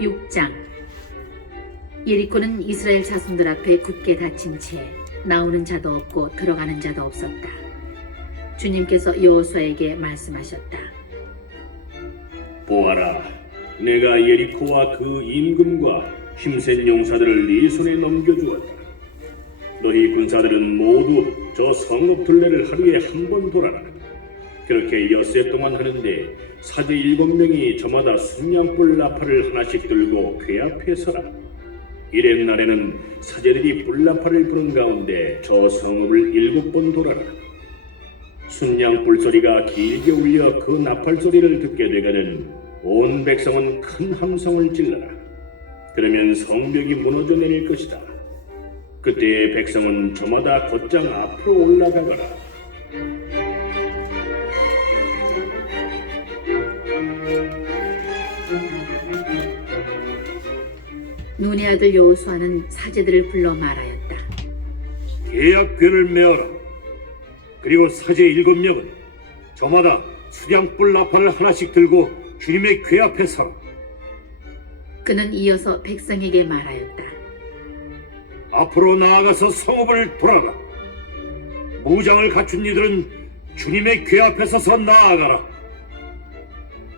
6장. 예리코는 이스라엘 자손들 앞에 굳게 닫힌 채 나오는 자도 없고 들어가는 자도 없었다. 주님께서 여호수아에게 말씀하셨다. 보아라, 내가 예리코와 그 임금과 힘센 용사들을 네 손에 넘겨주었다. 너희 군사들은 모두 저 성읍 둘레를 하루에 한 번 돌아라. 그렇게 엿새 동안 하는데 사제 7명이 저마다 순양불 나팔을 하나씩 들고 궤 앞에 서라. 이른 날에는 사제들이 불나팔을 부는 가운데 저 성읍을 7번 돌아라. 순양불 소리가 길게 울려 그 나팔 소리를 듣게 되거든 온 백성은 큰 함성을 질러라. 그러면 성벽이 무너져 내릴 것이다. 그때 백성은 저마다 곧장 앞으로 올라가거라. 눈의 아들 여호수아는 사제들을 불러 말하였다. 계약궤를 메어라. 그리고 사제 7명은 저마다 수량불 나팔을 하나씩 들고 주님의 궤 앞에 서라. 그는 이어서 백성에게 말하였다. 앞으로 나아가서 성읍을 돌아라. 무장을 갖춘 이들은 주님의 궤 앞에 서서 나아가라.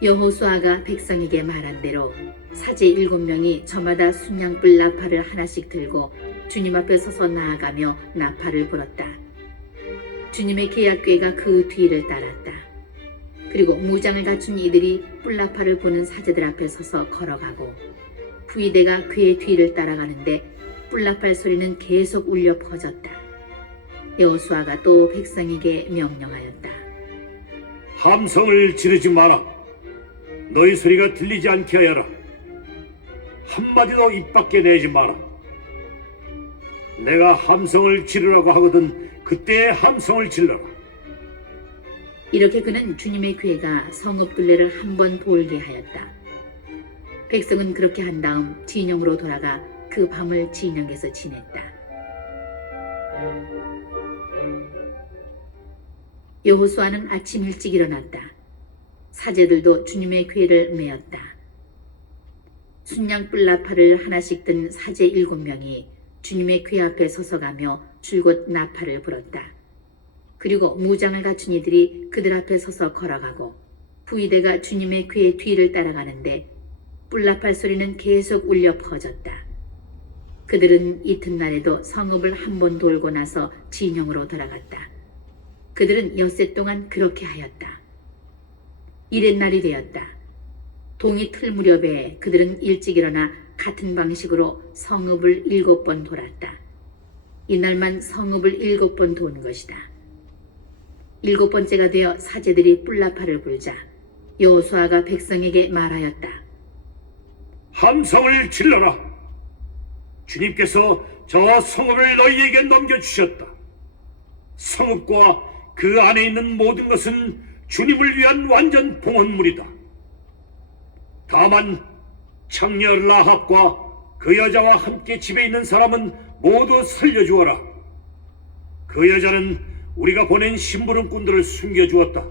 여호수아가 백성에게 말한 대로 사제 7명이 저마다 순양불 나팔을 하나씩 들고 주님 앞에 서서 나아가며 나팔을 불었다. 주님의 계약궤가 그 뒤를 따랐다. 그리고 무장을 갖춘 이들이 뿔나팔을 부는 사제들 앞에 서서 걸어가고 부위대가 궤 뒤를 따라가는데 뿔나팔 소리는 계속 울려 퍼졌다. 여호수아가 또 백성에게 명령하였다. 함성을 지르지 마라. 너희 소리가 들리지 않게 하여라. 한마디도 입 밖에 내지 마라. 내가 함성을 지르라고 하거든 그때의 함성을 질러라. 이렇게 그는 주님의 궤가 성읍 둘레를 한 번 돌게 하였다. 백성은 그렇게 한 다음 진영으로 돌아가 그 밤을 진영에서 지냈다. 여호수아는 아침 일찍 일어났다. 사제들도 주님의 궤를 메었다. 순양불 나팔을 하나씩 든 사제 7명이 주님의 궤 앞에 서서가며 줄곧 나팔을 불었다. 그리고 무장을 갖춘 이들이 그들 앞에 서서 걸어가고 부위대가 주님의 궤 뒤를 따라가는데 뿔나팔 소리는 계속 울려 퍼졌다. 그들은 이튿날에도 성읍을 한 번 돌고 나서 진영으로 돌아갔다. 그들은 엿새 동안 그렇게 하였다. 이튿날이 되었다. 동이 틀 무렵에 그들은 일찍 일어나 같은 방식으로 성읍을 7번 돌았다. 이날만 성읍을 7번 도는 것이다. 7번째가 되어 사제들이 뿔나팔을 불자 여호수아가 백성에게 말하였다. 함성을 질러라. 주님께서 저 성읍을 너희에게 넘겨주셨다. 성읍과 그 안에 있는 모든 것은 주님을 위한 완전 봉헌물이다. 다만 창녀 라합과 그 여자와 함께 집에 있는 사람은 모두 살려주어라. 그 여자는 우리가 보낸 심부름꾼들을 숨겨주었다.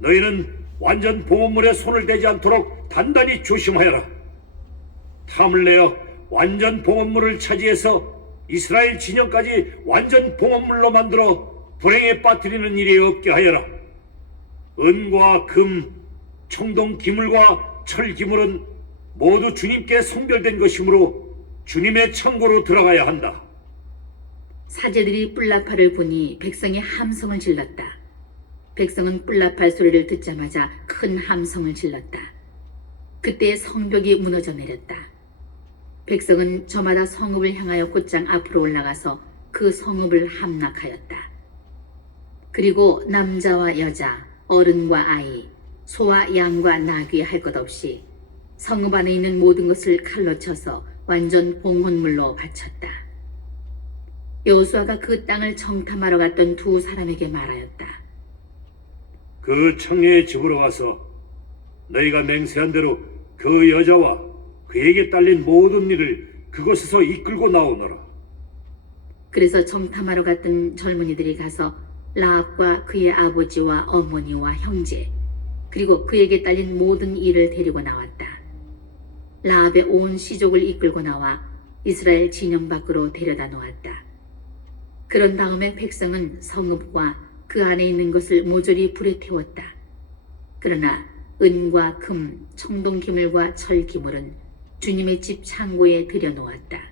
너희는 완전 봉헌물에 손을 대지 않도록 단단히 조심하여라. 탐을 내어 완전 봉헌물을 차지해서 이스라엘 진영까지 완전 봉헌물로 만들어 불행에 빠뜨리는 일이 없게 하여라. 은과 금, 청동 기물과 철 기물은 모두 주님께 성별된 것이므로 주님의 창고로 들어가야 한다. 사제들이 뿔나팔을 부니 백성이 함성을 질렀다. 백성은 뿔나팔 소리를 듣자마자 큰 함성을 질렀다. 그때 성벽이 무너져 내렸다. 백성은 저마다 성읍을 향하여 곧장 앞으로 올라가서 그 성읍을 함락하였다. 그리고 남자와 여자, 어른과 아이, 소와 양과 나귀 할 것 없이 성읍 안에 있는 모든 것을 칼로 쳐서 완전 봉헌물로 바쳤다. 여호수아가 그 땅을 정탐하러 갔던 두 사람에게 말하였다. 그 창녀의 집으로 가서 너희가 맹세한 대로 그 여자와 그에게 딸린 모든 일을 그곳에서 이끌고 나오너라. 그래서 정탐하러 갔던 젊은이들이 가서 라합과 그의 아버지와 어머니와 형제 그리고 그에게 딸린 모든 일을 데리고 나왔다. 라합의 온 시족을 이끌고 나와 이스라엘 진영 밖으로 데려다 놓았다. 그런 다음에 백성은 성읍과 그 안에 있는 것을 모조리 불에 태웠다. 그러나 은과 금, 청동 기물과 철 기물은 주님의 집 창고에 들여놓았다.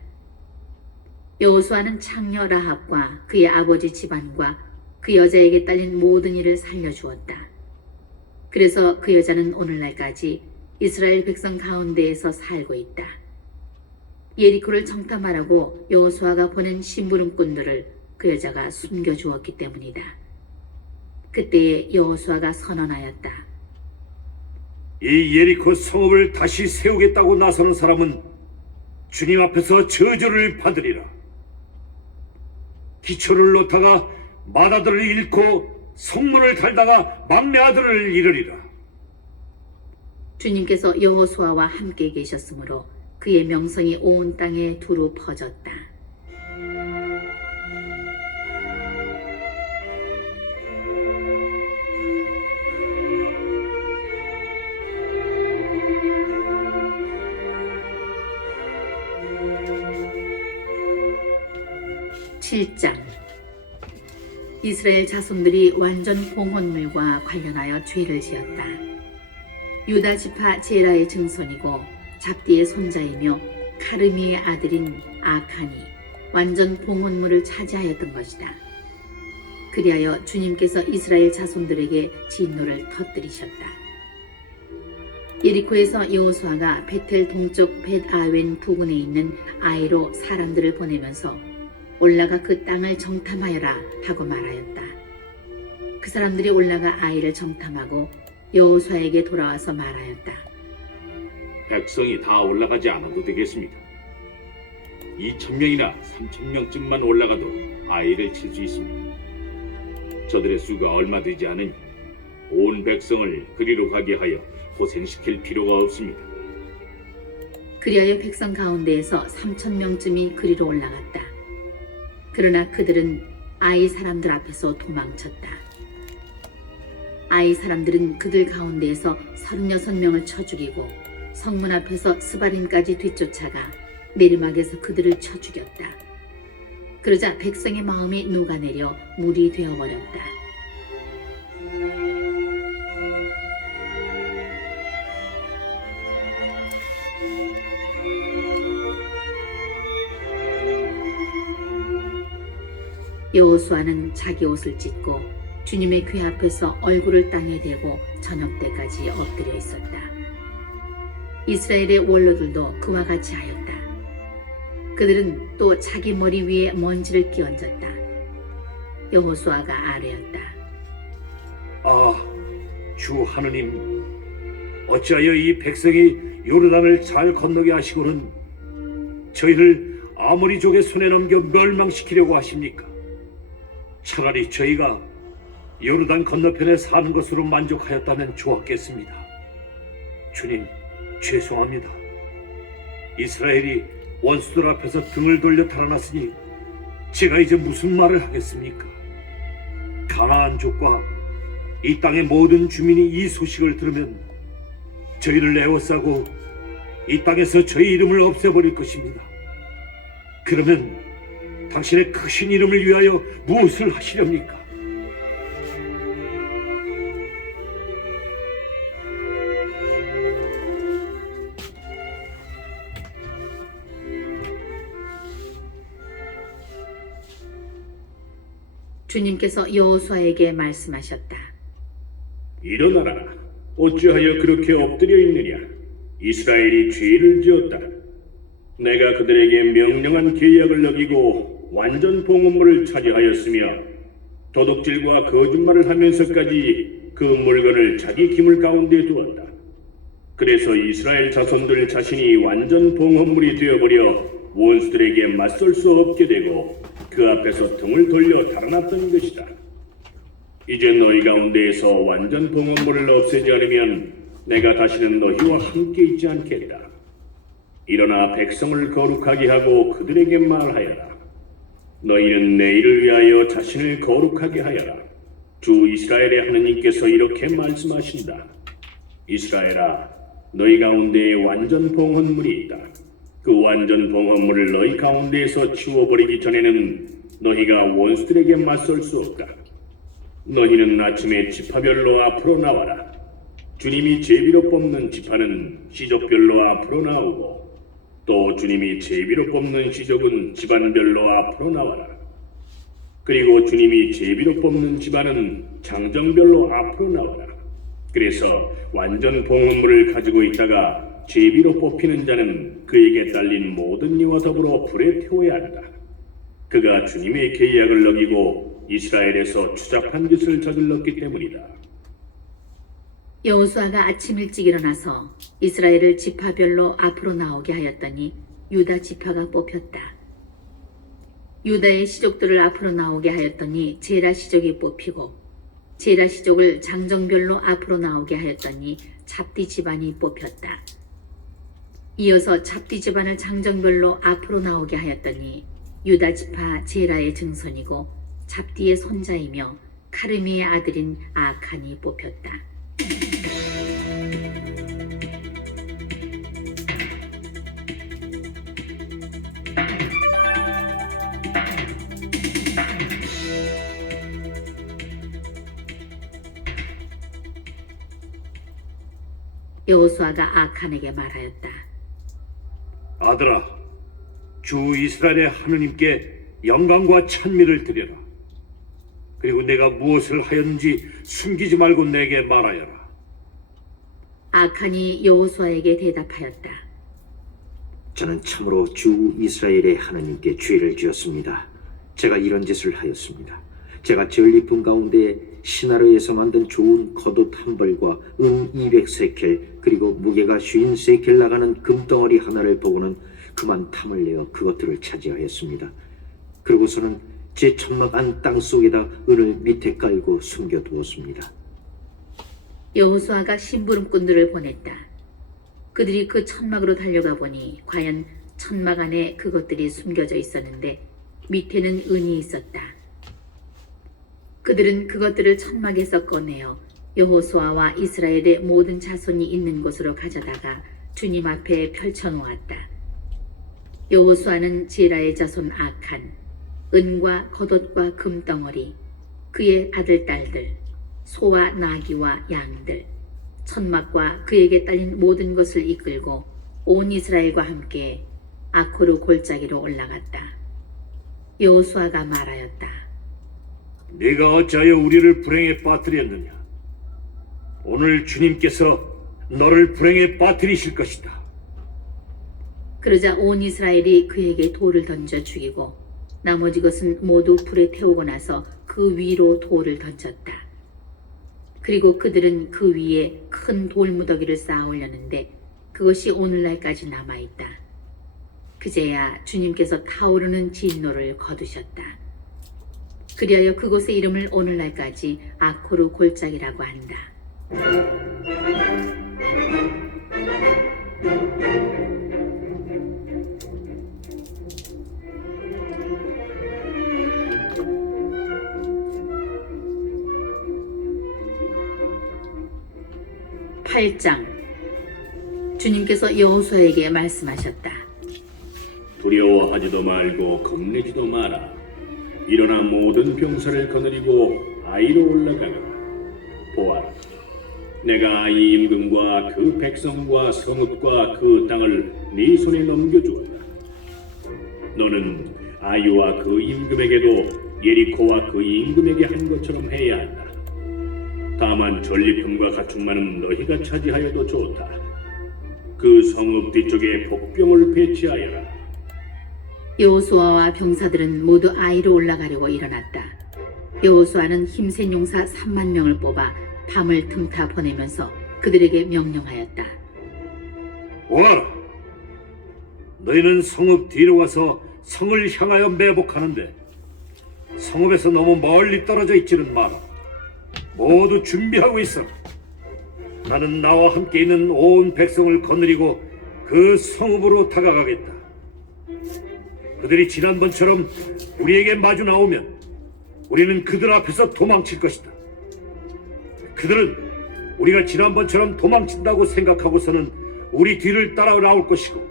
여호수아는 창녀 라합과 그의 아버지 집안과 그 여자에게 딸린 모든 일을 살려주었다. 그래서 그 여자는 오늘날까지 이스라엘 백성 가운데에서 살고 있다. 예리코를 정탐하라고 여호수아가 보낸 심부름꾼들을 그 여자가 숨겨주었기 때문이다. 그때에 여호수아가 선언하였다. 이 예리코 성읍을 다시 세우겠다고 나서는 사람은 주님 앞에서 저주를 받으리라. 기초를 놓다가 맏아들을 잃고 성문을 달다가 맏매아들을 잃으리라. 주님께서 여호수아와 함께 계셨으므로 그의 명성이 온 땅에 두루 퍼졌다. (7장) 이스라엘 자손들이 완전 봉헌물과 관련하여 죄를 지었다. 유다 지파 제라의 증손이고 잡디의 손자이며 카르미의 아들인 아칸이 완전 봉헌물을 차지하였던 것이다. 그리하여 주님께서 이스라엘 자손들에게 진노를 터뜨리셨다. 예리코에서 여호수아가 베텔 동쪽 벳아웬 부근에 있는 아이로 사람들을 보내면서 올라가 그 땅을 정탐하여라 하고 말하였다. 그 사람들이 올라가 아이를 정탐하고 여호수아에게 돌아와서 말하였다. 백성이 다 올라가지 않아도 되겠습니다. 2,000명이나 3,000명쯤만 올라가도 아이를 칠 수 있습니다. 저들의 수가 얼마 되지 않으니 온 백성을 그리로 가게 하여 고생시킬 필요가 없습니다. 그리하여 백성 가운데에서 3,000명쯤이 그리로 올라갔다. 그러나 그들은 아이 사람들 앞에서 도망쳤다. 아이 사람들은 그들 가운데에서 36명을 쳐 죽이고 성문 앞에서 스바림까지 뒤쫓아가 내리막에서 그들을 쳐 죽였다. 그러자 백성의 마음이 녹아내려 물이 되어버렸다. 여호수아는 자기 옷을 찢고 주님의 궤 앞에서 얼굴을 땅에 대고 저녁 때까지 엎드려 있었다. 이스라엘의 원로들도 그와 같이 하였다. 그들은 또 자기 머리 위에 먼지를 끼얹었다. 여호수아가 아뢰었다. 주 하느님, 어찌하여 이 백성이 요르단을 잘 건너게 하시고는 저희를 아모리족의 손에 넘겨 멸망시키려고 하십니까? 차라리 저희가 요르단 건너편에 사는 것으로 만족하였다면 좋았겠습니다. 주님, 죄송합니다. 이스라엘이 원수들 앞에서 등을 돌려 달아났으니 제가 이제 무슨 말을 하겠습니까? 가나안족과 이 땅의 모든 주민이 이 소식을 들으면 저희를 에워싸고 이 땅에서 저희 이름을 없애버릴 것입니다. 그러면 당신의 크신 이름을 위하여 무엇을 하시렵니까? 주님께서 여호수아에게 말씀하셨다. 일어나라. 어찌하여 그렇게 엎드려 있느냐? 이스라엘이 죄를 지었다. 내가 그들에게 명령한 계약을 어기고 완전 봉헌물을 차지하였으며 도둑질과 거짓말을 하면서까지 그 물건을 자기 기물 가운데 두었다. 그래서 이스라엘 자손들 자신이 완전 봉헌물이 되어버려 원수들에게 맞설 수 없게 되고 그 앞에서 등을 돌려 달아났던 것이다. 이제 너희 가운데에서 완전 봉헌물을 없애지 않으면 내가 다시는 너희와 함께 있지 않겠다. 일어나 백성을 거룩하게 하고 그들에게 말하여라. 너희는 내일을 위하여 자신을 거룩하게 하여라. 주 이스라엘의 하느님께서 이렇게 말씀하신다. 이스라엘아, 너희 가운데에 완전 봉헌물이 있다. 그 완전 봉헌물을 너희 가운데에서 치워버리기 전에는 너희가 원수들에게 맞설 수 없다. 너희는 아침에 지파별로 앞으로 나와라. 주님이 제비로 뽑는 지파는 시족별로 앞으로 나오고 또 주님이 제비로 뽑는 시족은 집안별로 앞으로 나와라. 그리고 주님이 제비로 뽑는 집안은 장정별로 앞으로 나와라. 그래서 완전 봉헌물을 가지고 있다가 제비로 뽑히는 자는 그에게 딸린 모든 이와 더불어 불에 태워야 한다. 그가 주님의 계약을 어기고 이스라엘에서 추잡한 짓을 저질렀기 때문이다. 여호수아가 아침 일찍 일어나서 이스라엘을 지파별로 앞으로 나오게 하였더니 유다 지파가 뽑혔다. 유다의 시족들을 앞으로 나오게 하였더니 제라 시족이 뽑히고 제라 시족을 장정별로 앞으로 나오게 하였더니 잡디 집안이 뽑혔다. 이어서 잡디 집안을 장정별로 앞으로 나오게 하였더니 유다 지파 제라의 증손이고 잡디의 손자이며 카르미의 아들인 아칸이 뽑혔다. 여호수아가 아칸에게 말하였다. 아들아, 주 이스라엘의 하느님께 영광과 찬미를 드려라. 그리고 내가 무엇을 하였는지 숨기지 말고 내게 말하여라. 아칸이 여호수아에게 대답하였다. 저는 참으로 주 이스라엘의 하나님께 죄를 지었습니다. 제가 이런 짓을 하였습니다. 제가 전리품 가운데 시나르에서 만든 좋은 겉옷 한 벌과 은 200세켈 그리고 무게가 50세켈 나가는 금덩어리 하나를 보고는 그만 탐을 내어 그것들을 차지하였습니다. 그리고서는 제 천막 안 땅 속에다 은을 밑에 깔고 숨겨두었습니다. 여호수아가 심부름꾼들을 보냈다. 그들이 그 천막으로 달려가 보니 과연 천막 안에 그것들이 숨겨져 있었는데 밑에는 은이 있었다. 그들은 그것들을 천막에서 꺼내어 여호수아와 이스라엘의 모든 자손이 있는 곳으로 가져다가 주님 앞에 펼쳐놓았다. 여호수아는 제라의 자손 아칸, 은과 겉옷과 금덩어리, 그의 아들 딸들, 소와 나귀와 양들, 천막과 그에게 딸린 모든 것을 이끌고 온 이스라엘과 함께 아코르 골짜기로 올라갔다. 여호수아가 말하였다. 네가 어찌하여 우리를 불행에 빠뜨렸느냐? 오늘 주님께서 너를 불행에 빠뜨리실 것이다. 그러자 온 이스라엘이 그에게 돌을 던져 죽이고 나머지 것은 모두 불에 태우고 나서 그 위로 돌을 던졌다. 그리고 그들은 그 위에 큰 돌무더기를 쌓아 올렸는데 그것이 오늘날까지 남아있다. 그제야 주님께서 타오르는 진노를 거두셨다. 그리하여 그곳의 이름을 오늘날까지 아코르 골짜기라고 한다. (8장) 주님께서 여호수아에게 말씀하셨다. 두려워하지도 말고 겁내지도 마라. 일어나 모든 병사를 거느리고 아이로 올라가라. 보아라, 내가 이 임금과 그 백성과 성읍과 그 땅을 네 손에 넘겨주었다. 너는 아이와 그 임금에게도 예리코와 그 임금에게 한 것처럼 해야 한다. 다만 전리품과 가축만은 너희가 차지하여도 좋다. 그 성읍 뒤쪽에 복병을 배치하여라. 여호수아와 병사들은 모두 아이로 올라가려고 일어났다. 여호수아는 힘센 용사 3만 명을 뽑아 밤을 틈타 보내면서 그들에게 명령하였다. 보아라, 너희는 성읍 뒤로 와서 성을 향하여 매복하는데 성읍에서 너무 멀리 떨어져 있지는 마라. 모두 준비하고 있어. 나는 나와 함께 있는 온 백성을 거느리고 그 성읍으로 다가가겠다. 그들이 지난번처럼 우리에게 마주 나오면 우리는 그들 앞에서 도망칠 것이다. 그들은 우리가 지난번처럼 도망친다고 생각하고서는 우리 뒤를 따라 나올 것이고,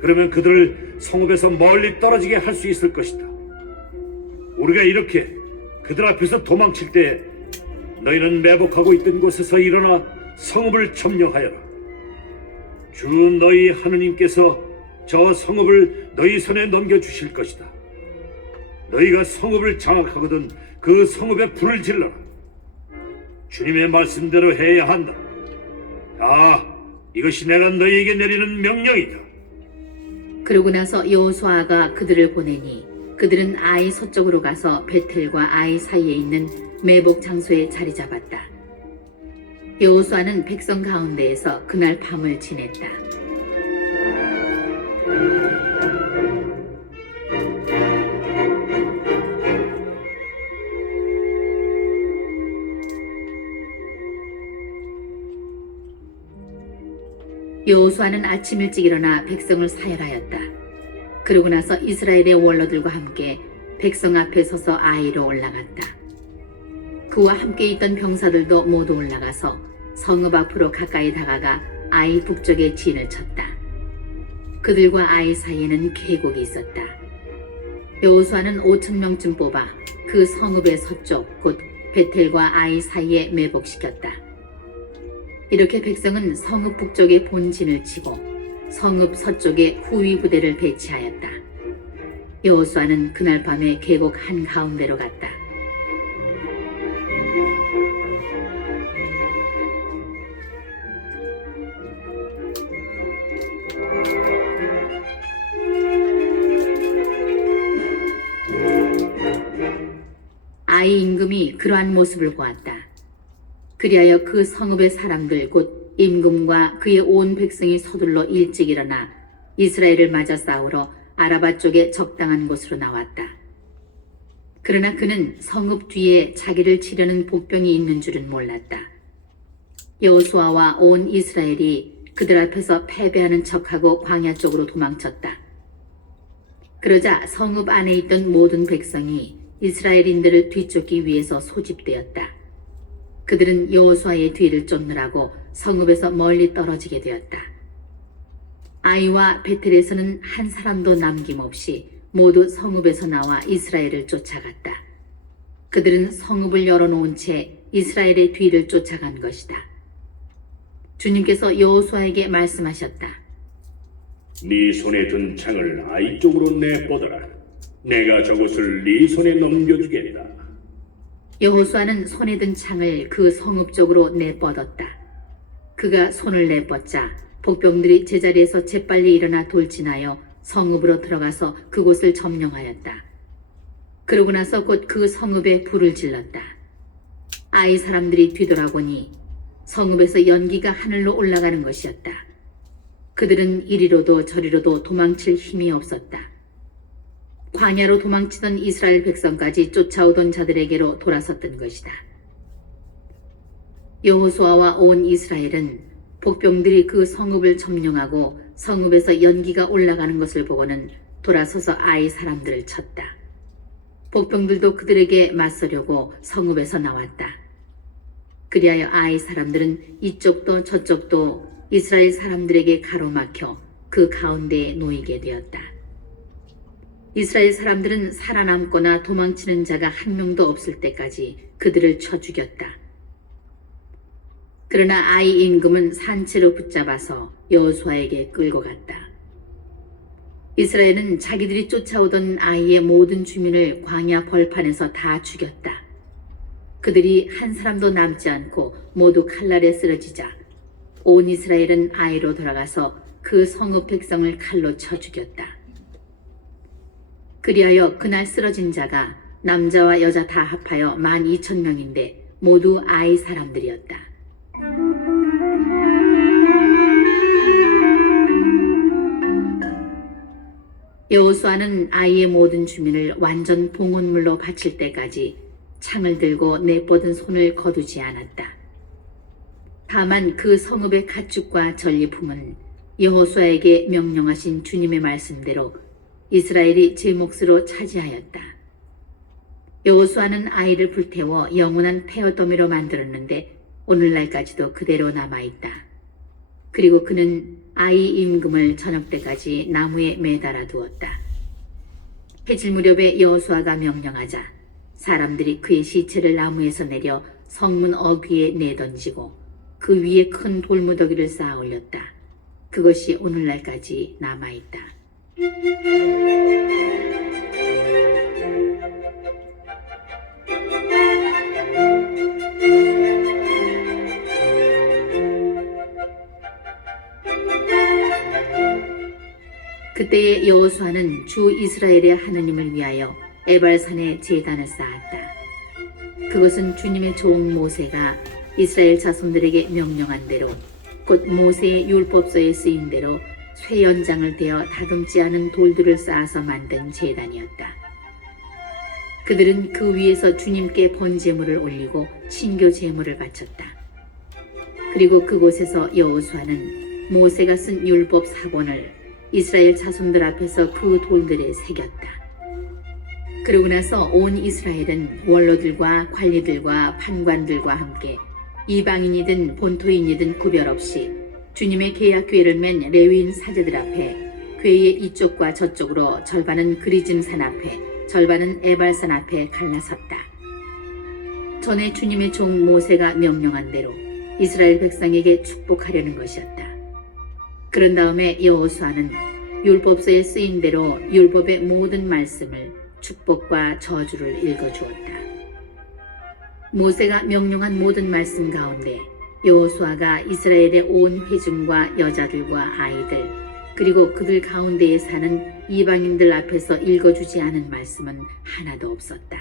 그러면 그들을 성읍에서 멀리 떨어지게 할 수 있을 것이다. 우리가 이렇게 그들 앞에서 도망칠 때 너희는 매복하고 있던 곳에서 일어나 성읍을 점령하여라. 주 너희 하느님께서 저 성읍을 너희 손에 넘겨주실 것이다. 너희가 성읍을 장악하거든 그 성읍에 불을 질러라. 주님의 말씀대로 해야 한다. 이것이 내가 너희에게 내리는 명령이다. 그러고 나서 여호수아가 그들을 보내니 그들은 아이 서쪽으로 가서 베텔과 아이 사이에 있는 매복 장소에 자리 잡았다. 여호수아는 백성 가운데에서 그날 밤을 지냈다. 여호수아는 아침 일찍 일어나 백성을 사열하였다. 그러고 나서 이스라엘의 원로들과 함께 백성 앞에 서서 아이로 올라갔다. 그와 함께 있던 병사들도 모두 올라가서 성읍 앞으로 가까이 다가가 아이 북쪽에 진을 쳤다. 그들과 아이 사이에는 계곡이 있었다. 여호수아는 5,000명쯤 뽑아 그 성읍의 서쪽 곧 베텔과 아이 사이에 매복시켰다. 이렇게 백성은 성읍 북쪽에 본진을 치고 성읍 서쪽에 후위 부대를 배치하였다. 여호수아는 그날 밤에 계곡 한가운데로 갔다. 아이 임금이 그러한 모습을 보았다. 그리하여 그 성읍의 사람들 곧 임금과 그의 온 백성이 서둘러 일찍 일어나 이스라엘을 맞아 싸우러 아라바 쪽에 적당한 곳으로 나왔다. 그러나 그는 성읍 뒤에 자기를 치려는 복병이 있는 줄은 몰랐다. 여호수아와 온 이스라엘이 그들 앞에서 패배하는 척하고 광야 쪽으로 도망쳤다. 그러자 성읍 안에 있던 모든 백성이 이스라엘인들을 뒤쫓기 위해서 소집되었다. 그들은 여호수아의 뒤를 쫓느라고 성읍에서 멀리 떨어지게 되었다. 아이와 베텔에서는 한 사람도 남김없이 모두 성읍에서 나와 이스라엘을 쫓아갔다. 그들은 성읍을 열어놓은 채 이스라엘의 뒤를 쫓아간 것이다. 주님께서 여호수아에게 말씀하셨다. 네 손에 든 창을 아이 쪽으로 내뻗어라. 내가 저곳을 네 손에 넘겨주겠다. 여호수아는 손에 든 창을 그 성읍 쪽으로 내뻗었다. 그가 손을 내뻗자 복병들이 제자리에서 재빨리 일어나 돌진하여 성읍으로 들어가서 그곳을 점령하였다. 그러고 나서 곧 그 성읍에 불을 질렀다. 아이 사람들이 뒤돌아보니 성읍에서 연기가 하늘로 올라가는 것이었다. 그들은 이리로도 저리로도 도망칠 힘이 없었다. 광야로 도망치던 이스라엘 백성까지 쫓아오던 자들에게로 돌아섰던 것이다. 여호수아와 온 이스라엘은 복병들이 그 성읍을 점령하고 성읍에서 연기가 올라가는 것을 보고는 돌아서서 아이 사람들을 쳤다. 복병들도 그들에게 맞서려고 성읍에서 나왔다. 그리하여 아이 사람들은 이쪽도 저쪽도 이스라엘 사람들에게 가로막혀 그 가운데에 놓이게 되었다. 이스라엘 사람들은 살아남거나 도망치는 자가 한 명도 없을 때까지 그들을 쳐 죽였다. 그러나 아이 임금은 산채로 붙잡아서 여호수아에게 끌고 갔다. 이스라엘은 자기들이 쫓아오던 아이의 모든 주민을 광야 벌판에서 다 죽였다. 그들이 한 사람도 남지 않고 모두 칼날에 쓰러지자 온 이스라엘은 아이로 돌아가서 그 성읍 백성을 칼로 쳐 죽였다. 그리하여 그날 쓰러진 자가 남자와 여자 다 합하여 12,000명인데 모두 아이 사람들이었다. 여호수아는 아이의 모든 주민을 완전 봉헌물로 바칠 때까지 창을 들고 내뻗은 손을 거두지 않았다. 다만 그 성읍의 가축과 전리품은 여호수아에게 명령하신 주님의 말씀대로 이스라엘이 제 몫으로 차지하였다. 여호수아는 아이를 불태워 영원한 폐허더미로 만들었는데 오늘날까지도 그대로 남아있다. 그리고 그는 아이 임금을 저녁 때까지 나무에 매달아 두었다. 해질 무렵에 여호수아가 명령하자 사람들이 그의 시체를 나무에서 내려 성문 어귀에 내던지고 그 위에 큰 돌무더기를 쌓아 올렸다. 그것이 오늘날까지 남아있다. 그때에 여호수아는 주 이스라엘의 하느님을 위하여 에발산에 제단을 쌓았다. 그것은 주님의 종 모세가 이스라엘 자손들에게 명령한 대로 곧 모세의 율법서에 쓰인 대로 쇠연장을 대어 다듬지 않은 돌들을 쌓아서 만든 제단이었다. 그들은 그 위에서 주님께 번제물을 올리고 신교 제물을 바쳤다. 그리고 그곳에서 여호수아는 모세가 쓴 율법 사본을 이스라엘 자손들 앞에서 그 돌들에 새겼다. 그러고 나서 온 이스라엘은 원로들과 관리들과 판관들과 함께 이방인이든 본토인이든 구별 없이 주님의 계약 궤를 맨 레위인 사제들 앞에 궤의 이쪽과 저쪽으로 절반은 그리짐산 앞에 절반은 에발산 앞에 갈라섰다. 전에 주님의 종 모세가 명령한 대로 이스라엘 백성에게 축복하려는 것이었다. 그런 다음에 여호수아는 율법서에 쓰인 대로 율법의 모든 말씀을 축복과 저주를 읽어주었다. 모세가 명령한 모든 말씀 가운데 여호수아가 이스라엘의 온 회중과 여자들과 아이들 그리고 그들 가운데에 사는 이방인들 앞에서 읽어주지 않은 말씀은 하나도 없었다.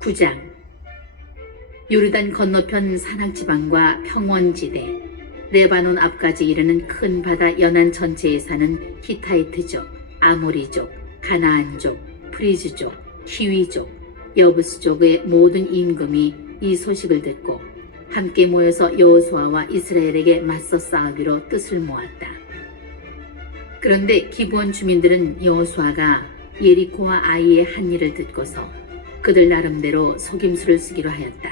구장 요르단 건너편 산악지방과 평원지대 레바논 앞까지 이르는 큰 바다 연안 전체에 사는 히타이트족, 아모리족, 가나안족, 프리즈족, 히위족, 여부스족의 모든 임금이 이 소식을 듣고 함께 모여서 여호수아와 이스라엘에게 맞서 싸우기로 뜻을 모았다. 그런데 기브온 주민들은 여호수아가 예리코와 아이의 한 일을 듣고서 그들 나름대로 속임수를 쓰기로 하였다.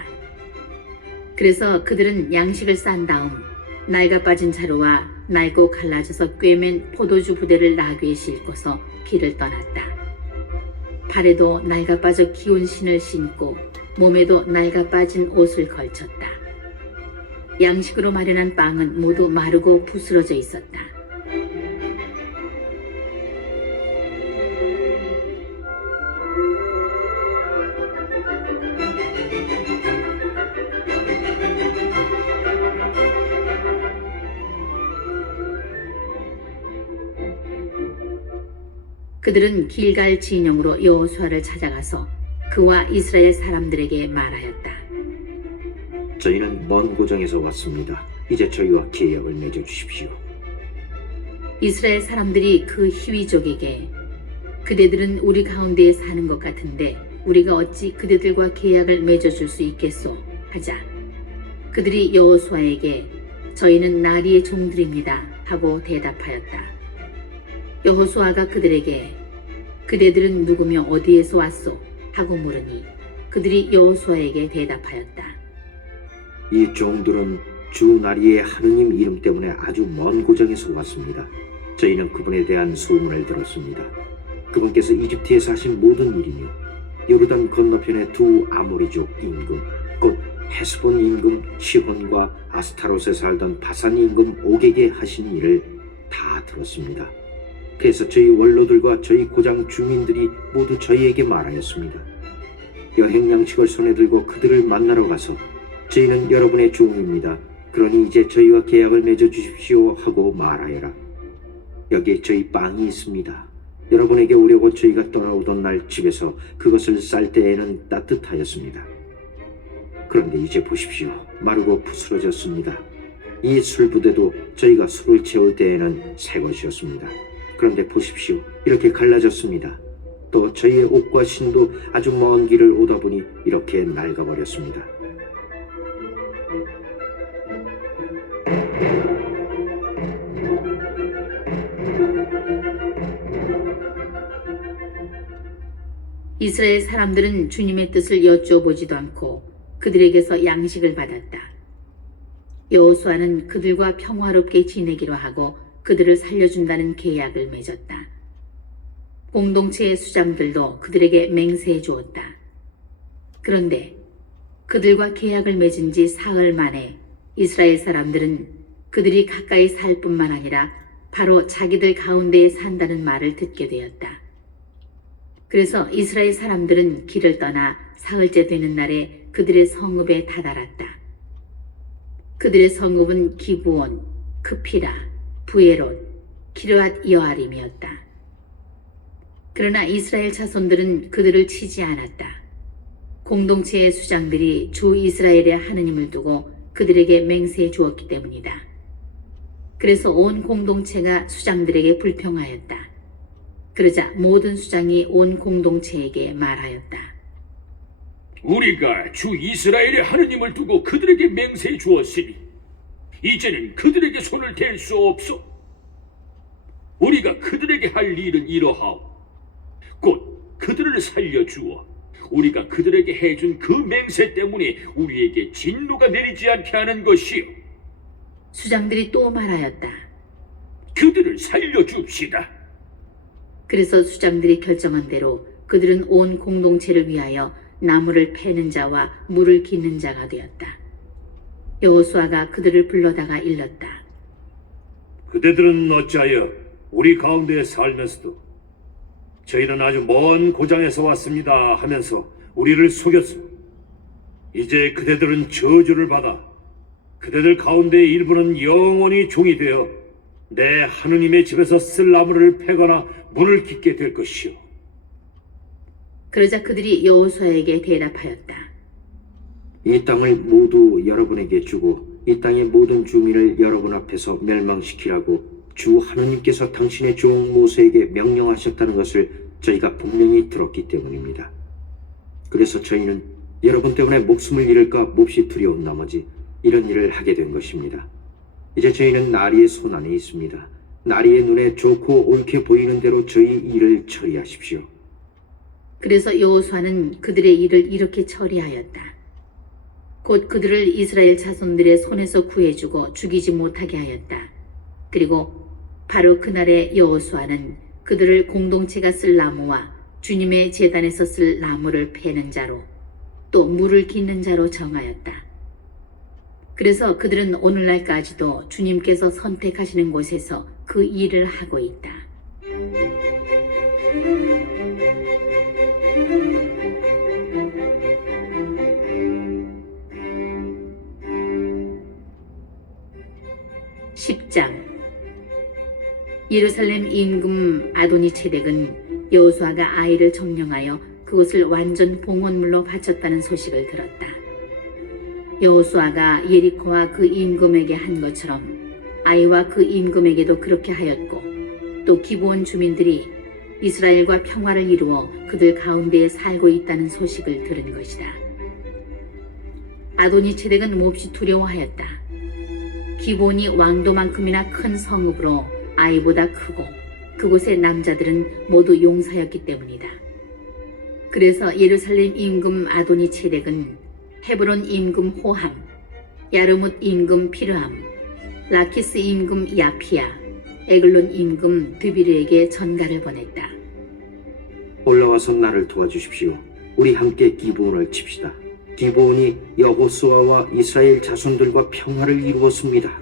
그래서 그들은 양식을 싼 다음 낡아 빠진 자루와 낡고 갈라져서 꿰맨 포도주 부대를 나귀에 싣고서 길을 떠났다. 발에도 낡아 빠져 기운 신을 신고 몸에도 낡아 빠진 옷을 걸쳤다. 양식으로 마련한 빵은 모두 마르고 부스러져 있었다. 그들은 길갈 진영으로 여호수아를 찾아가서 그와 이스라엘 사람들에게 말하였다. 저희는 먼 고장에서 왔습니다. 이제 저희와 계약을 맺어 주십시오. 이스라엘 사람들이 그 히위족에게 그대들은 우리 가운데에 사는 것 같은데 우리가 어찌 그대들과 계약을 맺어줄 수 있겠소 하자 그들이 여호수아에게 저희는 나리의 종들입니다 하고 대답하였다. 여호수아가 그들에게 그대들은 누구며 어디에서 왔소 하고 물으니 그들이 여호수아에게 대답하였다. 이 종들은 주 나리의 하느님 이름 때문에 아주 먼 고장에서 왔습니다. 저희는 그분에 대한 소문을 들었습니다. 그분께서 이집트에서 하신 모든 일이며 요르단 건너편의 두 아모리족 임금 곧 헤스본 임금 시혼과 아스타롯에 살던 바산 임금 옥에게 하신 일을 다 들었습니다. 그래서 저희 원로들과 저희 고장 주민들이 모두 저희에게 말하였습니다. 여행 양식을 손에 들고 그들을 만나러 가서 저희는 여러분의 종입니다. 그러니 이제 저희와 계약을 맺어 주십시오 하고 말하여라. 여기에 저희 빵이 있습니다. 여러분에게 오려고 저희가 떠나오던 날 집에서 그것을 쌀 때에는 따뜻하였습니다. 그런데 이제 보십시오. 마르고 부스러졌습니다. 이 술부대도 저희가 술을 채울 때에는 새 것이었습니다. 그런데 보십시오. 이렇게 갈라졌습니다. 또 저희의 옷과 신도 아주 먼 길을 오다 보니 이렇게 낡아버렸습니다. 이스라엘 사람들은 주님의 뜻을 여쭈어보지도 않고 그들에게서 양식을 받았다. 여호수아는 그들과 평화롭게 지내기로 하고 그들을 살려준다는 계약을 맺었다. 공동체의 수장들도 그들에게 맹세해 주었다. 그런데 그들과 계약을 맺은 지 사흘 만에 이스라엘 사람들은 그들이 가까이 살 뿐만 아니라 바로 자기들 가운데에 산다는 말을 듣게 되었다. 그래서 이스라엘 사람들은 길을 떠나 사흘째 되는 날에 그들의 성읍에 다다랐다. 그들의 성읍은 기브온, 크피라, 부에롯, 기르앗 여아림이었다. 그러나 이스라엘 자손들은 그들을 치지 않았다. 공동체의 수장들이 주 이스라엘의 하느님을 두고 그들에게 맹세해 주었기 때문이다. 그래서 온 공동체가 수장들에게 불평하였다. 그러자 모든 수장이 온 공동체에게 말하였다. 우리가 주 이스라엘의 하느님을 두고 그들에게 맹세해 주었으니 이제는 그들에게 손을 댈 수 없소. 우리가 그들에게 할 일은 이러하오. 곧 그들을 살려주어 우리가 그들에게 해준 그 맹세 때문에 우리에게 진노가 내리지 않게 하는 것이요. 수장들이 또 말하였다. 그들을 살려줍시다. 그래서 수장들이 결정한 대로 그들은 온 공동체를 위하여 나무를 패는 자와 물을 깃는 자가 되었다. 여호수아가 그들을 불러다가 일렀다. 그대들은 어찌하여 우리 가운데 살면서도 저희는 아주 먼 고장에서 왔습니다 하면서 우리를 속였소. 이제 그대들은 저주를 받아 그대들 가운데 일부는 영원히 종이 되어 내 하느님의 집에서 쓸 나무를 패거나 문을 깃게 될 것이요. 그러자 그들이 여호수아에게 대답하였다. 이 땅을 모두 여러분에게 주고 이 땅의 모든 주민을 여러분 앞에서 멸망시키라고 주 하느님께서 당신의 종 모세에게 명령하셨다는 것을 저희가 분명히 들었기 때문입니다. 그래서 저희는 여러분 때문에 목숨을 잃을까 몹시 두려운 나머지 이런 일을 하게 된 것입니다. 이제 저희는 나리의 손 안에 있습니다. 나리의 눈에 좋고 옳게 보이는 대로 저희 일을 처리하십시오. 그래서 여호수아는 그들의 일을 이렇게 처리하였다. 곧 그들을 이스라엘 자손들의 손에서 구해주고 죽이지 못하게 하였다. 그리고 바로 그날에 여호수아는 그들을 공동체가 쓸 나무와 주님의 제단에서 쓸 나무를 패는 자로 또 물을 깃는 자로 정하였다. 그래서 그들은 오늘날까지도 주님께서 선택하시는 곳에서 그 일을 하고 있다. (10장) 예루살렘 임금 아도니체덱은 여호수아가 아이를 점령하여 그곳을 완전 봉헌물로 바쳤다는 소식을 들었다. 여호수아가 예리코와 그 임금에게 한 것처럼 아이와 그 임금에게도 그렇게 하였고 또 기브온 주민들이 이스라엘과 평화를 이루어 그들 가운데에 살고 있다는 소식을 들은 것이다. 아도니체덱은 몹시 두려워하였다. 기브온이 왕도만큼이나 큰 성읍으로 아이보다 크고 그곳의 남자들은 모두 용사였기 때문이다. 그래서 예루살렘 임금 아도니체덱은 헤브론 임금 호함, 야르뭇 임금 피르함, 라키스 임금 야피야, 에글론 임금 드비르에게 전가를 보냈다. 올라와서 나를 도와주십시오. 우리 함께 기브온을 칩시다. 기브온이 여호수아와 이스라엘 자손들과 평화를 이루었습니다.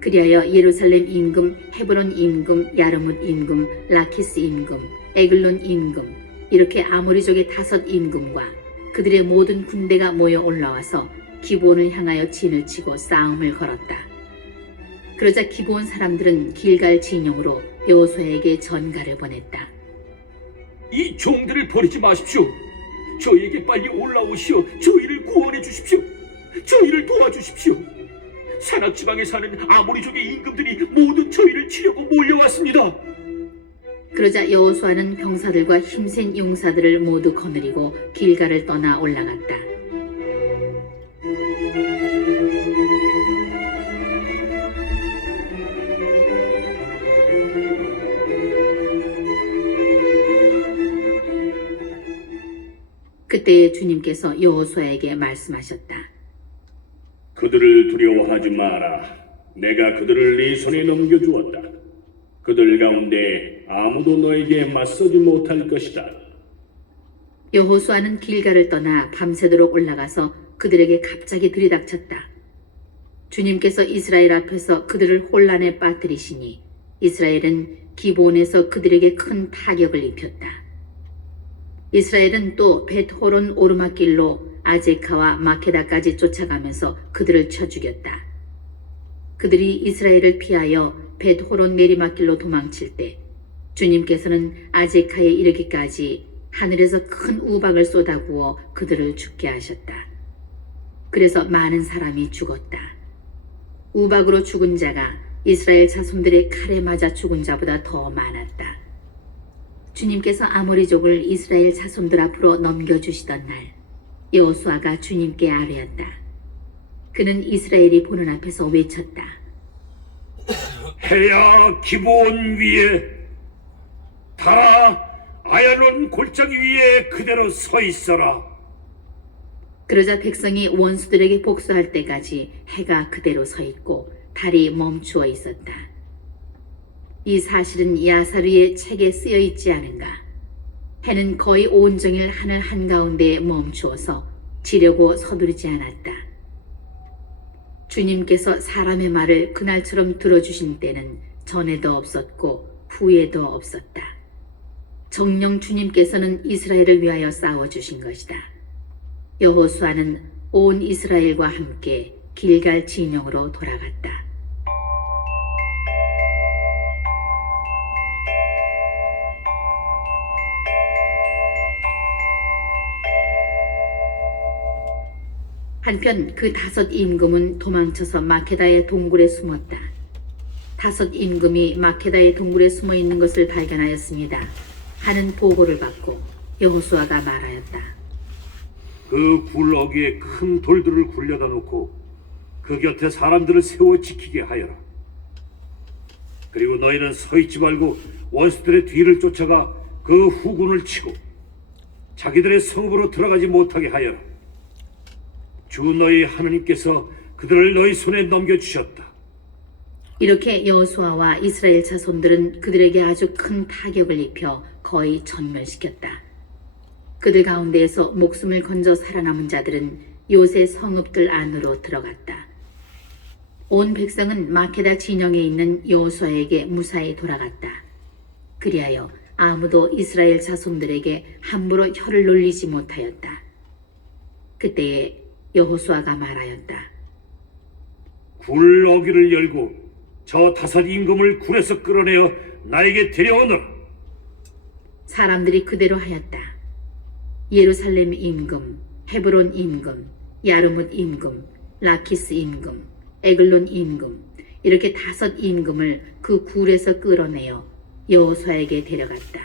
그리하여 예루살렘 임금, 헤브론 임금, 야르뭇 임금, 라키스 임금, 에글론 임금 이렇게 아모리족의 5 임금과 그들의 모든 군대가 모여 올라와서 기브온을 향하여 진을 치고 싸움을 걸었다. 그러자 기브온 사람들은 길갈 진영으로 여호수아에게 전가를 보냈다. 이 종들을 버리지 마십시오. 저희에게 빨리 올라오시어 저희를 구원해 주십시오. 저희를 도와주십시오. 산악지방에 사는 아모리족의 임금들이 모두 저희를 치려고 몰려왔습니다. 그러자 여호수아는 병사들과 힘센 용사들을 모두 거느리고 길갈을 떠나 올라갔다. 그때 주님께서 여호수아에게 말씀하셨다. 그들을 두려워하지 마라. 내가 그들을 네 손에 넘겨주었다. 그들 가운데 아무도 너에게 맞서지 못할 것이다. 여호수아는 길가를 떠나 밤새도록 올라가서 그들에게 갑자기 들이닥쳤다. 주님께서 이스라엘 앞에서 그들을 혼란에 빠뜨리시니 이스라엘은 기브온에서 그들에게 큰 타격을 입혔다. 이스라엘은 또 벳호론 오르막길로 아제카와 마케다까지 쫓아가면서 그들을 쳐 죽였다. 그들이 이스라엘을 피하여 벳호론 내리막길로 도망칠 때 주님께서는 아제카에 이르기까지 하늘에서 큰 우박을 쏟아부어 그들을 죽게 하셨다. 그래서 많은 사람이 죽었다. 우박으로 죽은 자가 이스라엘 자손들의 칼에 맞아 죽은 자보다 더 많았다. 주님께서 아모리족을 이스라엘 자손들 앞으로 넘겨주시던 날 여호수아가 주님께 아뢰었다. 그는 이스라엘이 보는 앞에서 외쳤다. 해야 기브온 위에, 달아 아얄론 골짜기 위에 그대로 서 있어라. 그러자 백성이 원수들에게 복수할 때까지 해가 그대로 서 있고 달이 멈추어 있었다. 이 사실은 야사르의 책에 쓰여 있지 않은가? 해는 거의 온종일 하늘 한가운데에 멈추어서 지려고 서두르지 않았다. 주님께서 사람의 말을 그날처럼 들어주신 때는 전에도 없었고 후에도 없었다. 정녕 주님께서는 이스라엘을 위하여 싸워주신 것이다. 여호수아는 온 이스라엘과 함께 길갈 진영으로 돌아갔다. 한편 그 5 임금은 도망쳐서 마케다의 동굴에 숨었다. 5 임금이 마케다의 동굴에 숨어 있는 것을 발견하였습니다. 하는 보고를 받고 여호수아가 말하였다. 그 굴러기에 큰 돌들을 굴려다 놓고 그 곁에 사람들을 세워 지키게 하여라. 그리고 너희는 서 있지 말고 원수들의 뒤를 쫓아가 그 후군을 치고 자기들의 성읍으로 들어가지 못하게 하여라. 주 너희 하느님께서 그들을 너희 손에 넘겨주셨다. 이렇게 여호수아와 이스라엘 자손들은 그들에게 아주 큰 타격을 입혀 거의 전멸시켰다. 그들 가운데에서 목숨을 건져 살아남은 자들은 요새 성읍들 안으로 들어갔다. 온 백성은 마케다 진영에 있는 여호수아에게 무사히 돌아갔다. 그리하여 아무도 이스라엘 자손들에게 함부로 혀를 놀리지 못하였다. 그때에 여호수아가 말하였다. 굴 어귀를 열고 저 5 임금을 굴에서 끌어내어 나에게 데려오너라. 사람들이 그대로 하였다. 예루살렘 임금, 헤브론 임금, 야르뭇 임금, 라키스 임금, 에글론 임금, 이렇게 5 임금을 그 굴에서 끌어내어 여호수아에게 데려갔다.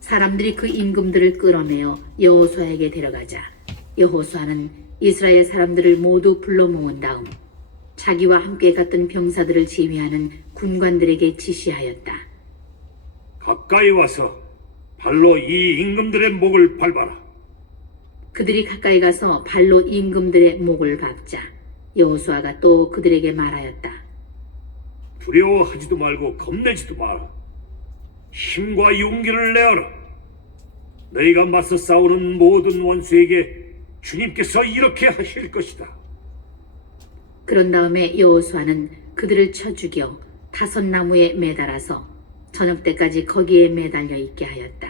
사람들이 그 임금들을 끌어내어 여호수아에게 데려가자 여호수아는 이스라엘 사람들을 모두 불러 모은 다음 자기와 함께 갔던 병사들을 지휘하는 군관들에게 지시하였다. 가까이 와서 발로 이 임금들의 목을 밟아라. 그들이 가까이 가서 발로 임금들의 목을 밟자 여호수아가 또 그들에게 말하였다. 두려워하지도 말고 겁내지도 마라. 힘과 용기를 내어라. 너희가 맞서 싸우는 모든 원수에게 주님께서 이렇게 하실 것이다. 그런 다음에 여호수아는 그들을 쳐 죽여 5 나무에 매달아서 저녁 때까지 거기에 매달려 있게 하였다.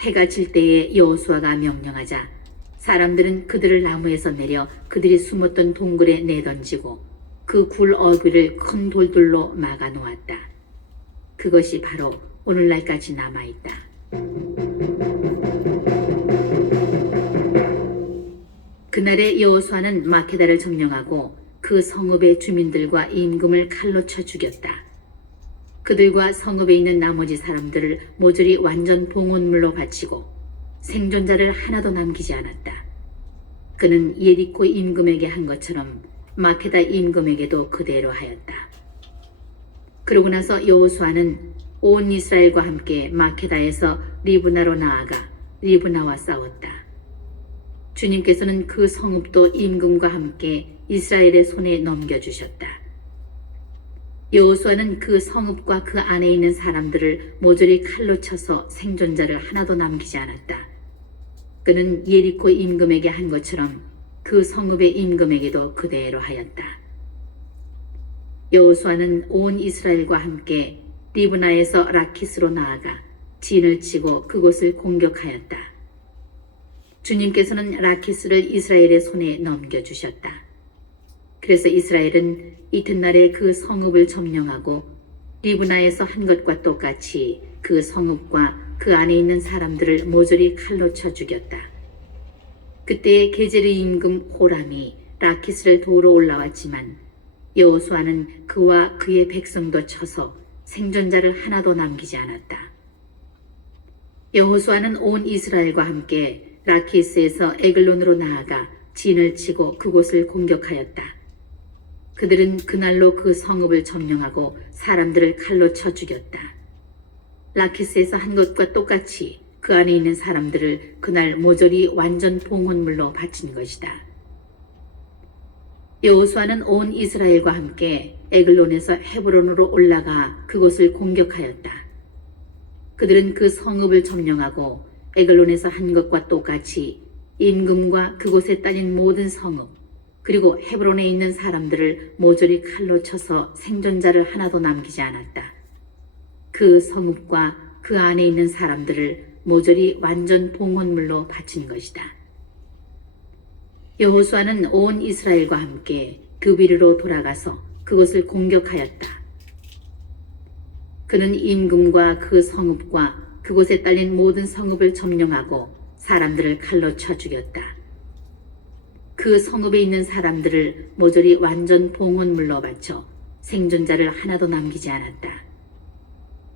해가 질 때에 여호수아가 명령하자 사람들은 그들을 나무에서 내려 그들이 숨었던 동굴에 내던지고 그 굴 어귀를 큰 돌들로 막아 놓았다. 그것이 바로 오늘날까지 남아있다. 그날에 여호수아는 마케다를 점령하고 그 성읍의 주민들과 임금을 칼로 쳐 죽였다. 그들과 성읍에 있는 나머지 사람들을 모조리 완전 봉헌물로 바치고 생존자를 하나도 남기지 않았다. 그는 예리코 임금에게 한 것처럼 마케다 임금에게도 그대로 하였다. 그러고 나서 여호수아는 온 이스라엘과 함께 마케다에서 리브나로 나아가 리브나와 싸웠다. 주님께서는 그 성읍도 임금과 함께 이스라엘의 손에 넘겨주셨다. 여호수아는 그 성읍과 그 안에 있는 사람들을 모조리 칼로 쳐서 생존자를 하나도 남기지 않았다. 그는 예리코 임금에게 한 것처럼 그 성읍의 임금에게도 그대로 하였다. 여호수아는 온 이스라엘과 함께 리브나에서 라키스로 나아가 진을 치고 그곳을 공격하였다. 주님께서는 라키스를 이스라엘의 손에 넘겨주셨다. 그래서 이스라엘은 이튿날에 그 성읍을 점령하고 리브나에서 한 것과 똑같이 그 성읍과 그 안에 있는 사람들을 모조리 칼로 쳐 죽였다. 그때의 게제르 임금 호람이 라키스를 도우러 올라왔지만 여호수아는 그와 그의 백성도 쳐서 생존자를 하나도 남기지 않았다. 여호수아는 온 이스라엘과 함께 라키스에서 에글론으로 나아가 진을 치고 그곳을 공격하였다. 그들은 그날로 그 성읍을 점령하고 사람들을 칼로 쳐 죽였다. 라키스에서 한 것과 똑같이 그 안에 있는 사람들을 그날 모조리 완전 봉헌물로 바친 것이다. 여호수아는 온 이스라엘과 함께 에글론에서 헤브론으로 올라가 그곳을 공격하였다. 그들은 그 성읍을 점령하고 에글론에서 한 것과 똑같이 임금과 그곳에 딸린 모든 성읍 그리고 헤브론에 있는 사람들을 모조리 칼로 쳐서 생존자를 하나도 남기지 않았다. 그 성읍과 그 안에 있는 사람들을 모조리 완전 봉헌물로 바친 것이다. 여호수아는 온 이스라엘과 함께 드비르로 돌아가서 그곳을 공격하였다. 그는 임금과 그 성읍과 그곳에 딸린 모든 성읍을 점령하고 사람들을 칼로 쳐 죽였다. 그 성읍에 있는 사람들을 모조리 완전 봉헌물로 바쳐 생존자를 하나도 남기지 않았다.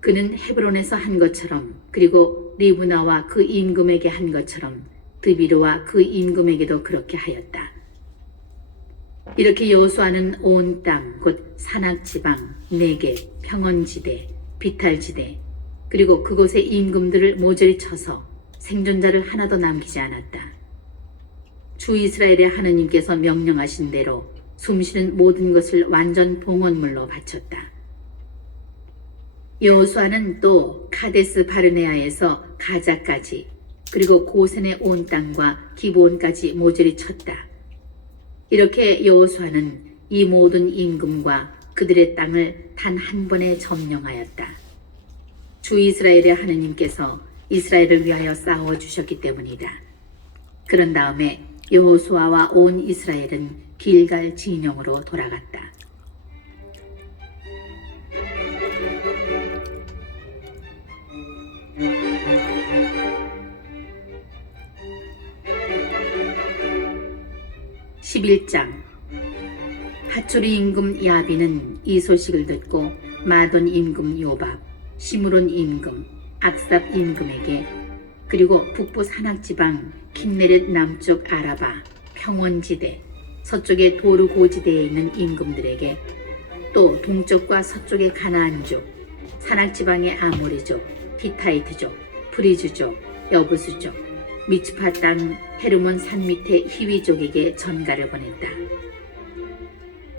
그는 헤브론에서 한 것처럼 그리고 리브나와 그 임금에게 한 것처럼 드비르와 그 임금에게도 그렇게 하였다. 이렇게 여호수아는 온 땅 곧 산악지방, 네겝, 평원지대, 비탈지대 그리고 그곳의 임금들을 모조리 쳐서 생존자를 하나도 남기지 않았다. 주 이스라엘의 하느님께서 명령하신 대로 숨쉬는 모든 것을 완전 봉헌물로 바쳤다. 여호수아는 또 카데스 바르네아에서 가자까지 그리고 고센의 온 땅과 기브온까지 모조리 쳤다. 이렇게 여호수아는 이 모든 임금과 그들의 땅을 단 한 번에 점령하였다. 주 이스라엘의 하느님께서 이스라엘을 위하여 싸워주셨기 때문이다. 그런 다음에 여호수아와 온 이스라엘은 길갈 진영으로 돌아갔다. (11장) 핫조리 임금 야비는 이 소식을 듣고 마돈 임금 요밥, 시므론 임금, 악삽 임금에게 그리고 북부 산악지방 킨네렛 남쪽 아라바, 평원지대, 서쪽의 도르 고지대에 있는 임금들에게 또 동쪽과 서쪽의 가나안족, 산악지방의 아모리족, 히타이트족, 프리즈족, 여부수족, 미츠파 땅 헤르몬 산 밑의 히위족에게 전가를 보냈다.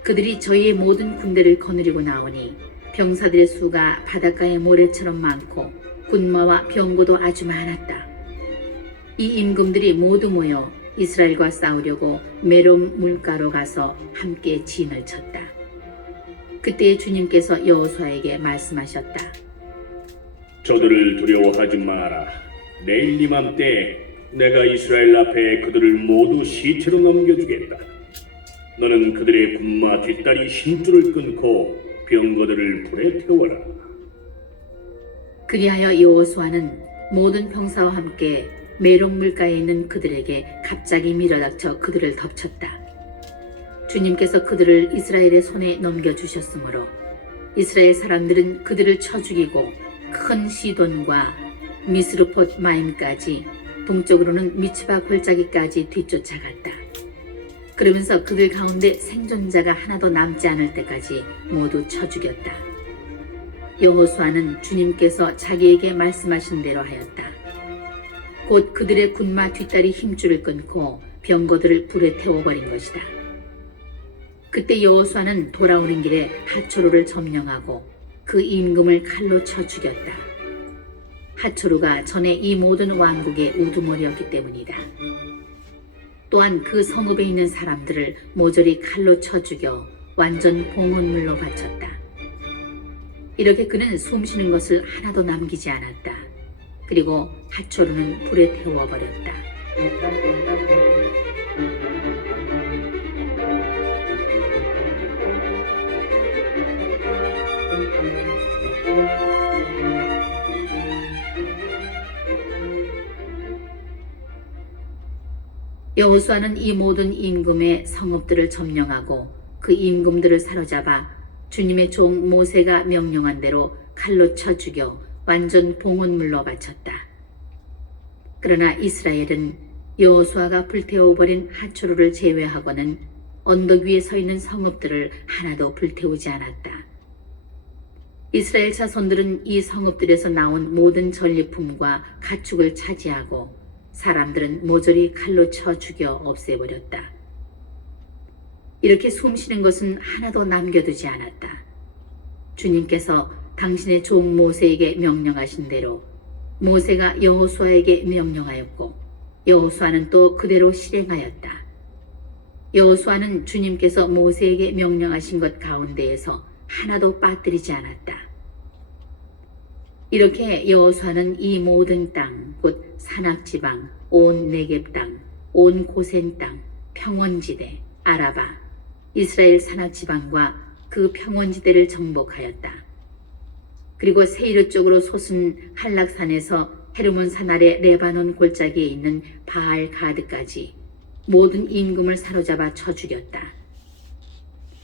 그들이 저희의 모든 군대를 거느리고 나오니 병사들의 수가 바닷가의 모래처럼 많고 군마와 병거도 아주 많았다. 이 임금들이 모두 모여 이스라엘과 싸우려고 메롬 물가로 가서 함께 진을 쳤다. 그때 주님께서 여호수아에게 말씀하셨다. 저들을 두려워하지 마라. 내일 이맘때 내가 이스라엘 앞에 그들을 모두 시체로 넘겨주겠다. 너는 그들의 군마 뒷다리 힘줄을 끊고 병거들을 불에 태워라. 그리하여 여호수아는 모든 병사와 함께 메론 물가에 있는 그들에게 갑자기 밀어닥쳐 그들을 덮쳤다. 주님께서 그들을 이스라엘의 손에 넘겨주셨으므로 이스라엘 사람들은 그들을 쳐 죽이고 큰 시돈과 미스르폿 마임까지 동쪽으로는 미츠바 골짜기까지 뒤쫓아갔다. 그러면서 그들 가운데 생존자가 하나도 남지 않을 때까지 모두 쳐 죽였다. 여호수아는 주님께서 자기에게 말씀하신 대로 하였다. 곧 그들의 군마 뒷다리 힘줄을 끊고 병거들을 불에 태워버린 것이다. 그때 여호수아는 돌아오는 길에 하초루를 점령하고 그 임금을 칼로 쳐 죽였다. 하초루가 전에 이 모든 왕국의 우두머리였기 때문이다. 또한 그 성읍에 있는 사람들을 모조리 칼로 쳐 죽여 완전 봉헌물로 바쳤다. 이렇게 그는 숨쉬는 것을 하나도 남기지 않았다. 그리고 하초루는 불에 태워버렸다. 여호수아는 이 모든 임금의 성읍들을 점령하고 그 임금들을 사로잡아 주님의 종 모세가 명령한 대로 칼로 쳐 죽여 완전 봉헌물로 바쳤다. 그러나 이스라엘은 여호수아가 불태워버린 하초루를 제외하고는 언덕 위에 서 있는 성읍들을 하나도 불태우지 않았다. 이스라엘 자손들은 이 성읍들에서 나온 모든 전리품과 가축을 차지하고 사람들은 모조리 칼로 쳐 죽여 없애버렸다. 이렇게 숨쉬는 것은 하나도 남겨두지 않았다. 주님께서 당신의 종 모세에게 명령하신 대로 모세가 여호수아에게 명령하였고 여호수아는 또 그대로 실행하였다. 여호수아는 주님께서 모세에게 명령하신 것 가운데에서 하나도 빠뜨리지 않았다. 이렇게 여호수아는 이 모든 땅, 곧 산악지방, 온 네겝 땅, 온 고센 땅, 평원지대, 아라바, 이스라엘 산악지방과 그 평원지대를 정복하였다. 그리고 세이르 쪽으로 솟은 한락산에서 헤르몬산 아래 레바논 골짜기에 있는 바알 가드까지 모든 임금을 사로잡아 쳐 죽였다.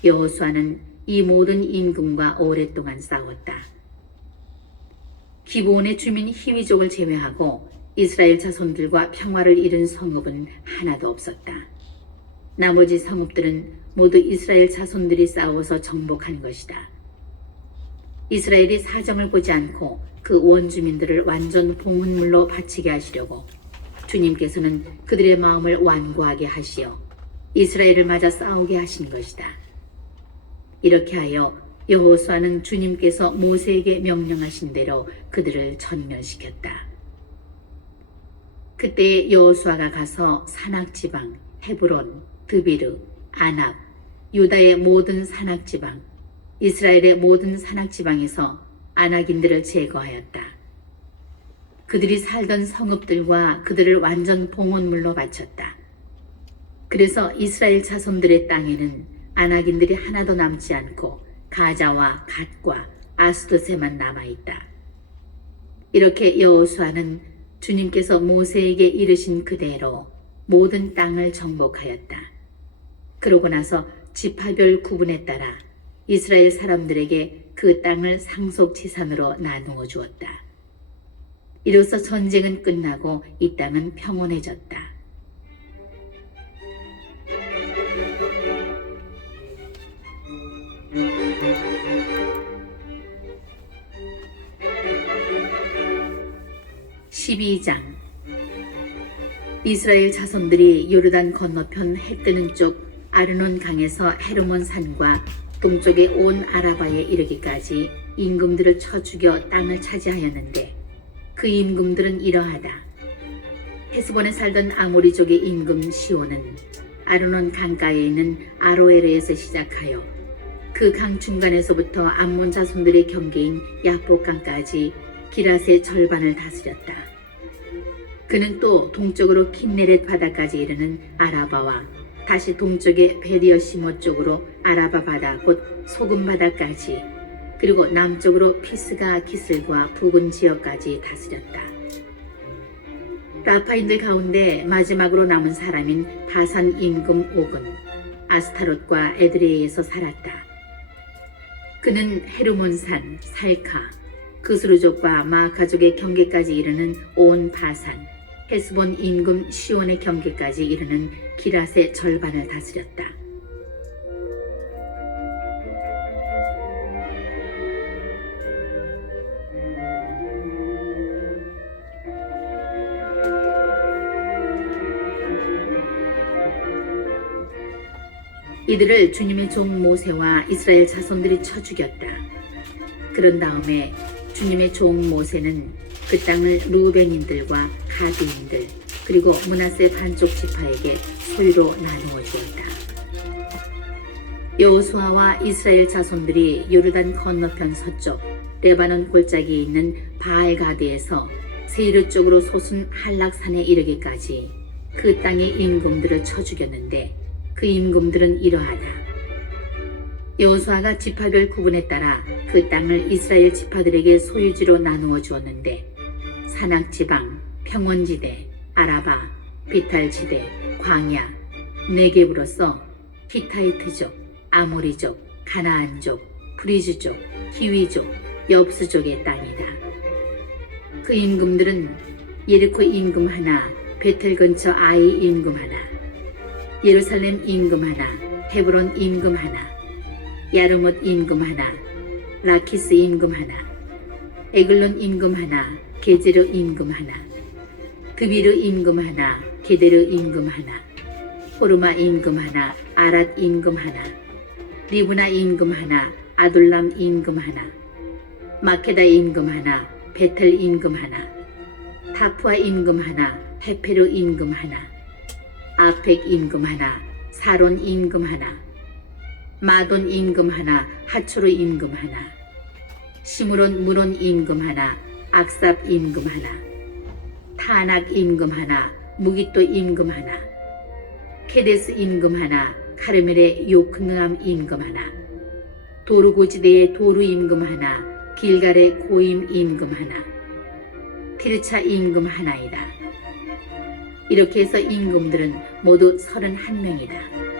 여호수아는 이 모든 임금과 오랫동안 싸웠다. 기브온의 주민 히위족을 제외하고 이스라엘 자손들과 평화를 이룬 성읍은 하나도 없었다. 나머지 성읍들은 모두 이스라엘 자손들이 싸워서 정복한 것이다. 이스라엘이 사정을 보지 않고 그 원주민들을 완전 봉헌물로 바치게 하시려고 주님께서는 그들의 마음을 완고하게 하시어 이스라엘을 맞아 싸우게 하신 것이다. 이렇게 하여 여호수아는 주님께서 모세에게 명령하신 대로 그들을 전멸시켰다. 그때 여호수아가 가서 산악지방, 헤브론, 드비르, 아납, 유다의 모든 산악지방, 이스라엘의 모든 산악지방에서 아낙인들을 제거하였다. 그들이 살던 성읍들과 그들을 완전 봉헌물로 바쳤다. 그래서 이스라엘 자손들의 땅에는 아낙인들이 하나도 남지 않고 가자와 갓과 아스도세만 남아있다. 이렇게 여호수아는 주님께서 모세에게 이르신 그대로 모든 땅을 정복하였다. 그러고 나서 지파별 구분에 따라 이스라엘 사람들에게 그 땅을 상속지산으로 나누어 주었다. 이로써 전쟁은 끝나고 이 땅은 평온해졌다. (12장) 이스라엘 자손들이 요르단 건너편 해 뜨는 쪽 아르논 강에서 헤르몬 산과 동쪽의 온 아라바에 이르기까지 임금들을 쳐 죽여 땅을 차지하였는데 그 임금들은 이러하다. 헤스본에 살던 아모리족의 임금 시온은 아르논 강가에 있는 아로에르에서 시작하여 그 강 중간에서부터 암몬 자손들의 경계인 야복강까지 기랏의 절반을 다스렸다. 그는 또 동쪽으로 킨네렛 바다까지 이르는 아라바와 다시 동쪽의 베리어시모 쪽으로 아라바 바다 곧 소금 바다까지 그리고 남쪽으로 피스가 기슬과 부근 지역까지 다스렸다. 라파인들 가운데 마지막으로 남은 사람인 바산 임금 옥은 아스타롯과 에드레이에서 살았다. 그는 헤르몬산, 살카, 그스루족과 마아카족의 경계까지 이르는 온 바산, 헤스본 임금 시온의 경계까지 이르는 기랏의 절반을 다스렸다. 이들을 주님의 종 모세와 이스라엘 자손들이 쳐 죽였다. 그런 다음에 주님의 종 모세는 그 땅을 루벤인들과 가드인들 그리고 므낫세 반쪽 지파에게 소유로 나누어 주었다. 여호수아와 이스라엘 자손들이 요르단 건너편 서쪽 레바논 골짜기에 있는 바알가드에서 세이르 쪽으로 솟은 한락산에 이르기까지 그 땅의 임금들을 쳐 죽였는데 그 임금들은 이러하다. 여호수아가 지파별 구분에 따라 그 땅을 이스라엘 지파들에게 소유지로 나누어 주었는데 산악지방, 평원지대, 아라바, 비탈지대, 광야, 네겝으로서 히타이트족, 아모리족, 가나안족, 프리즈족, 히위족, 엽스족의 땅이다. 그 임금들은 예리코 임금 하나, 베텔 근처 아이 임금 하나, 예루살렘 임금 하나, 헤브론 임금 하나, 야르못 임금 하나, 라키스 임금 하나, 에글론 임금 하나, 게제르 임금 하나, 드비르 임금 하나, 게데르 임금 하나, 호르마 임금 하나, 아랏 임금 하나, 리브나 임금 하나, 아둘람 임금 하나, 마케다 임금 하나, 베텔 임금 하나, 타푸아 임금 하나, 헤페르 임금 하나, 아펙 임금 하나, 사론 임금 하나, 마돈 임금 하나, 하초르 임금 하나, 시므론 무론 임금 하나, 악삽 임금 하나, 타낙 임금 하나, 무기또 임금 하나, 케데스 임금 하나, 카르멜의 요크느암 임금 하나, 도르고지대의 도루 임금 하나, 길갈의 고임 임금 하나, 티르차 임금 하나이다. 이렇게 해서 임금들은 모두 31명이다.